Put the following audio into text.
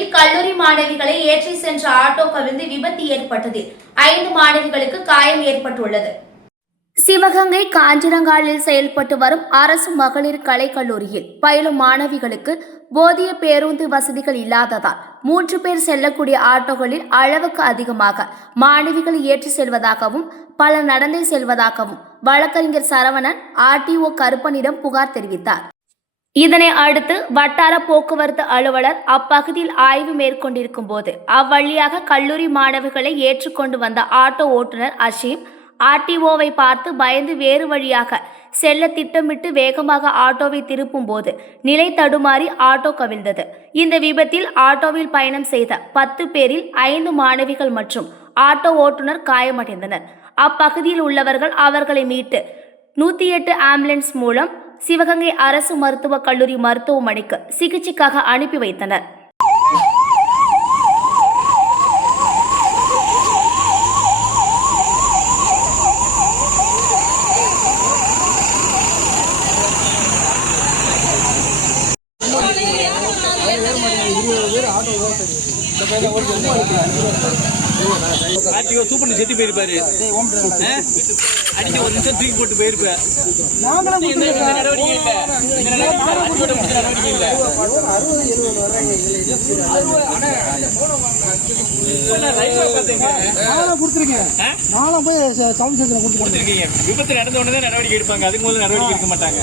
சிவகங்கையில் கல்லூரி மாணவிகளை ஏற்றி சென்ற ஆட்டோ கவிழ்ந்து விபத்து ஏற்பட்டதில் 5 மாணவிகளுக்கு காயம் ஏற்பட்டுள்ளது. சிவகங்கை காஞ்சிரங்காலில் செயல்பட்டு வரும் அரசு மகளிர் கலைக்கல்லூரியில் பயிலும் மாணவிகளுக்கு போதிய பேருந்து வசதிகள் இல்லாததால் 3 பேர் செல்லக்கூடிய ஆட்டோகளில் அளவுக்கு அதிகமாக மாணவிகளை ஏற்றி செல்வதாகவும் பலர் நடந்தே செல்வதாகவும் வழக்கறிஞர் சரவணன் RTO கருப்பனிடம் புகார் தெரிவித்தார். இதனை அடுத்து வட்டார போக்குவரத்து அலுவலர் அப்பகுதியில் ஆய்வு மேற்கொண்டிருக்கும் போது அவ்வழியாக கல்லூரி மாணவிகளை ஏற்றுக்கொண்டு வந்த ஆட்டோ ஓட்டுநர் அஷீம் RTOவை பார்த்து பயந்து வேறு வழியாக செல்ல திட்டமிட்டு வேகமாக ஆட்டோவை திருப்பும் போது நிலை தடுமாறி ஆட்டோ கவிழ்ந்தது. இந்த விபத்தில் ஆட்டோவில் பயணம் செய்த 10 பேரில் 5 மாணவிகள் மற்றும் ஆட்டோ ஓட்டுநர் காயமடைந்தனர். அப்பகுதியில் உள்ளவர்கள் அவர்களை மீட்டு 108 ஆம்புலன்ஸ் மூலம் சிவகங்கை அரசு மருத்துவக் கல்லூரி மருத்துவமனைக்கு சிகிச்சைக்காக அனுப்பி வைத்தனர். சூப்பர் செத்து போயிருப்பாரு. அடிக்க ஒரு நிமிஷம் தூக்கி போட்டு போயிருப்பேன். விபத்து நடந்த உடனே நடவடிக்கை எடுப்பாங்க. அதுக்கு முதல்ல நடவடிக்கை எடுக்க மாட்டாங்க.